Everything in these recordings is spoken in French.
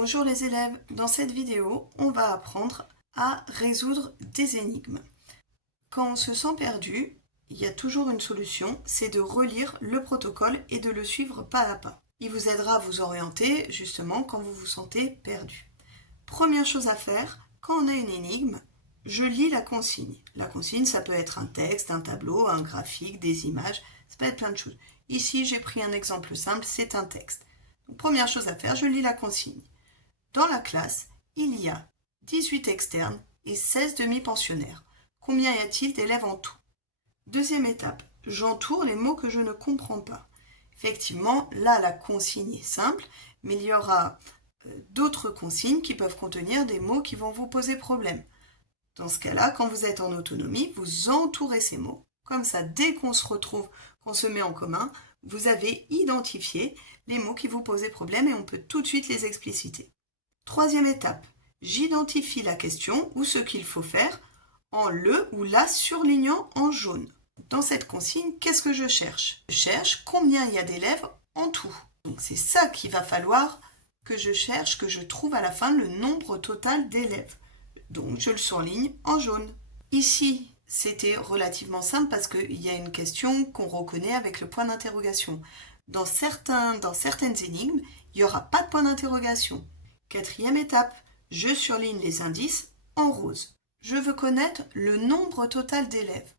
Bonjour les élèves, dans cette vidéo, on va apprendre à résoudre des énigmes. Quand on se sent perdu, il y a toujours une solution, c'est de relire le protocole et de le suivre pas à pas. Il vous aidera à vous orienter justement quand vous vous sentez perdu. Première chose à faire, quand on a une énigme, je lis la consigne. La consigne, ça peut être un texte, un tableau, un graphique, des images, ça peut être plein de choses. Ici, j'ai pris un exemple simple, c'est un texte. Donc, première chose à faire, je lis la consigne. Dans la classe, il y a 18 externes et 16 demi-pensionnaires. Combien y a-t-il d'élèves en tout? Deuxième étape, j'entoure les mots que je ne comprends pas. Effectivement, là, la consigne est simple, mais il y aura d'autres consignes qui peuvent contenir des mots qui vont vous poser problème. Dans ce cas-là, quand vous êtes en autonomie, vous entourez ces mots. Comme ça, dès qu'on se retrouve, qu'on se met en commun, vous avez identifié les mots qui vous posaient problème et on peut tout de suite les expliciter. Troisième étape, j'identifie la question ou ce qu'il faut faire en le ou la surlignant en jaune. Dans cette consigne, qu'est-ce que je cherche? Je cherche combien il y a d'élèves en tout. Donc c'est ça qu'il va falloir que je cherche, que je trouve à la fin le nombre total d'élèves. Donc je le surligne en jaune. Ici, c'était relativement simple parce qu'il y a une question qu'on reconnaît avec le point d'interrogation. Dans certaines énigmes, il n'y aura pas de point d'interrogation. Quatrième étape, je surligne les indices en rose. Je veux connaître le nombre total d'élèves.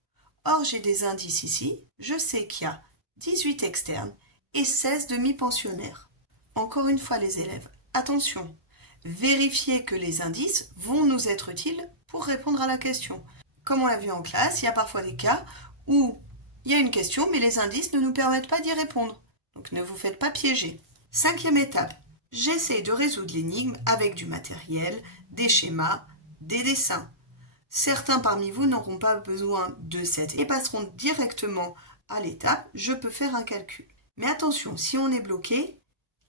Or, j'ai des indices ici. Je sais qu'il y a 18 externes et 16 demi-pensionnaires. Encore une fois, les élèves, attention, vérifiez que les indices vont nous être utiles pour répondre à la question. Comme on l'a vu en classe, il y a parfois des cas où il y a une question, mais les indices ne nous permettent pas d'y répondre. Donc, ne vous faites pas piéger. Cinquième étape, j'essaie de résoudre l'énigme avec du matériel, des schémas, des dessins. Certains parmi vous n'auront pas besoin de cette et passeront directement à l'étape « Je peux faire un calcul ». Mais attention, si on est bloqué,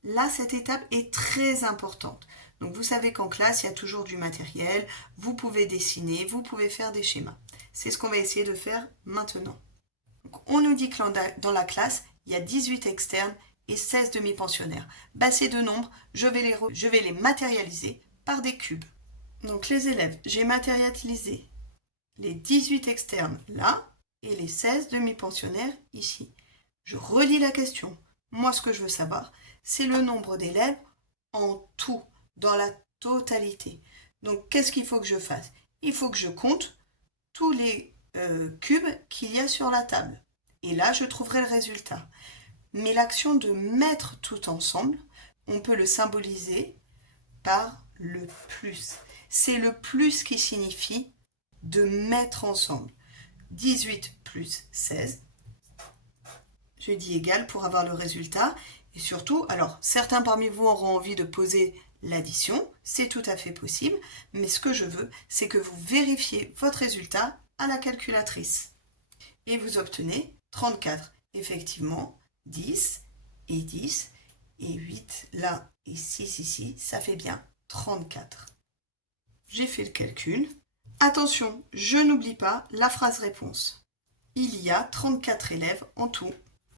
là, cette étape est très importante. Donc, vous savez qu'en classe, il y a toujours du matériel, vous pouvez dessiner, vous pouvez faire des schémas. C'est ce qu'on va essayer de faire maintenant. Donc, on nous dit que dans la classe, il y a 18 externes et 16 demi-pensionnaires. Ces deux nombres, je vais les matérialiser par des cubes. Donc les élèves, j'ai matérialisé les 18 externes là et les 16 demi-pensionnaires ici. Je relis la question. Moi, ce que je veux savoir, c'est le nombre d'élèves en tout, dans la totalité. Donc, qu'est-ce qu'il faut que je fasse? Il faut que je compte tous les cubes qu'il y a sur la table. Et là, je trouverai le résultat. Mais l'action de mettre tout ensemble, on peut le symboliser par le plus. C'est le plus qui signifie de mettre ensemble. 18 plus 16, je dis égal pour avoir le résultat. Et surtout, alors certains parmi vous auront envie de poser l'addition, c'est tout à fait possible, mais ce que je veux, c'est que vous vérifiez votre résultat à la calculatrice. Et vous obtenez 34. Effectivement, 10 et 10 et 8 là et 6 ici, ça fait bien 34. J'ai fait le calcul. Attention, je n'oublie pas la phrase réponse. Il y a 34 élèves en tout.